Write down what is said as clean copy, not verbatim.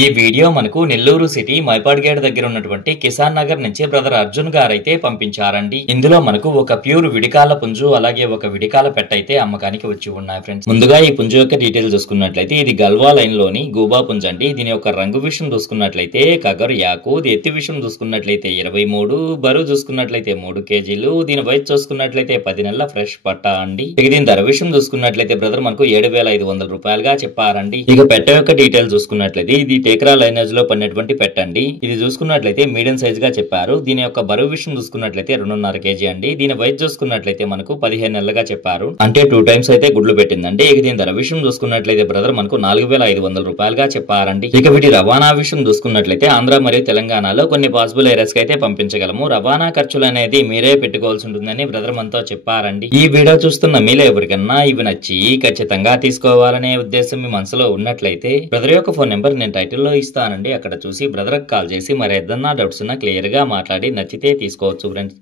ఈ వీడియో మనకు Nellore city Mypadu gate దగ్గర ఉన్నటువంటి కిసాన్ నగర్ నుంచి బ్రదర్ అర్జున్ గారు అయితే పంపించారండి. ఇందులో మనకు ఒక ప్యూర్ విడికాల పుంజు అలాగే ఒక విడికాల పెట్ట అయితే అమ్మకానికి వచ్చి ఉన్నాయి ఫ్రెండ్స్. ముందుగా ఈ పుంజు యొక్క డీటెయిల్ చూసుకున్నట్లయితే ఇది గల్వా లైన్ లోని గూబా పుంజు అండి. దీని యొక్క రంగు విషయం చూసుకున్నట్లయితే కగర్ యాకు, ఎత్తి విషయం చూసుకున్నట్లయితే 23, బరువు చూసుకున్నట్లయితే 3 కేజీలు. దీని వయసు చూసుకున్నట్లయితే 10 నెలల ఫ్రెష్ పట్టా అండి. ఇక దీని ధర విషయం చూసుకున్నట్లయితే బ్రదర్ మనకు 7,500 రూపాయలుగా చెప్పారండి. ఇక పెట్ట యొక్క డీటెయిల్ చూసుకున్నట్లయితే ఇది టేకరా లైనేజ్ లో పడినటువంటి పెట్టండి. ఇది చూసుకున్నట్లయితే మీడియం సైజ్ గా చెప్పారు. దీని యొక్క బరువు విషయం చూసుకున్నట్లయితే 2.5 కేజీ అండి. దీని వయసు చూసుకున్నట్లయితే మనకు 15 నెలలుగా చెప్పారు. అంటే 2 టైమ్స్ అయితే గుడ్లు పెట్టిందండి. ఇక దీని ధర విషయం చూసుకున్నట్లయితే బ్రదర్ మనకు 4,500 రూపాయలుగా చెప్పారండి. ఇక వీటి రవాణా విషయం చూసుకున్నట్లయితే ఆంధ్ర మరియు తెలంగాణలో కొన్ని పాసిబుల్ ఏరియాస్ కి అయితే పంపించగలము. రవాణా ఖర్చులు అనేది మీరే పెట్టుకోవాల్సి ఉంటుందని బ్రదర్ మనతో చెప్పారండి. ఈ వీడియో చూస్తున్న మీలో ఎవరికన్నా ఇవి నచ్చి ఖచ్చితంగా తీసుకోవాలనే ఉద్దేశం మీ మనసులో ఉన్నట్లయితే బ్రదర్ యొక్క ఫోన్ నెంబర్ నేను టైటిల్లో ఇస్తానండి. అక్కడ చూసి బ్రదర్ కాల్ చేసి మరి ఏదన్నా డౌట్స్ ఉన్నా క్లియర్ గా మాట్లాడి నచ్చితే తీసుకోవచ్చు ఫ్రెండ్స్.